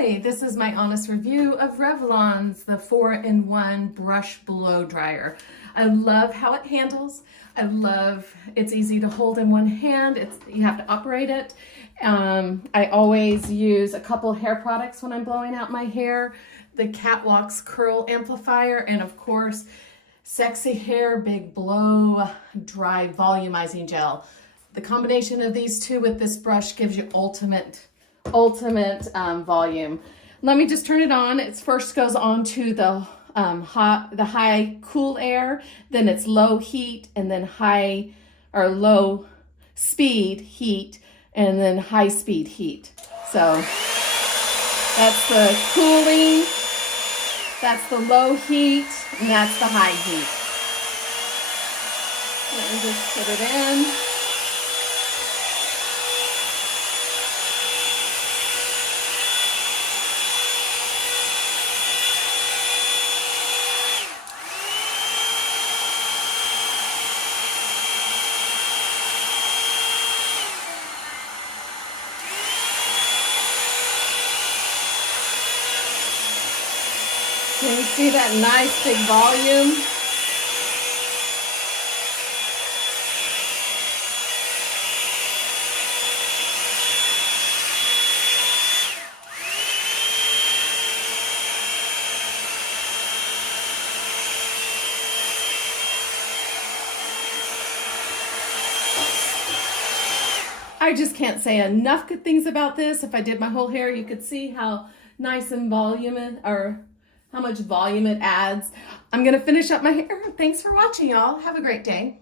Hi, this is my honest review of Revlon's the 4-in-1 brush blow dryer. I love how it handles. I love it's easy to hold in one hand. You have to operate it. I always use a couple hair products when I'm blowing out my hair. The Catwalk's curl amplifier, and of course, Sexy Hair Big Blow Dry Volumizing Gel. The combination of these two with this brush gives you ultimate volume. Let me just turn it on. It first goes on to the high cool air, then it's low heat, and then high or low speed heat, and then high speed heat. So that's the cooling, that's the low heat, and that's the high heat. Let me just put it in. Can you see that nice big volume? I just can't say enough good things about this. If I did my whole hair, you could see how nice and how much volume it adds. I'm gonna finish up my hair. Thanks for watching, y'all. Have a great day.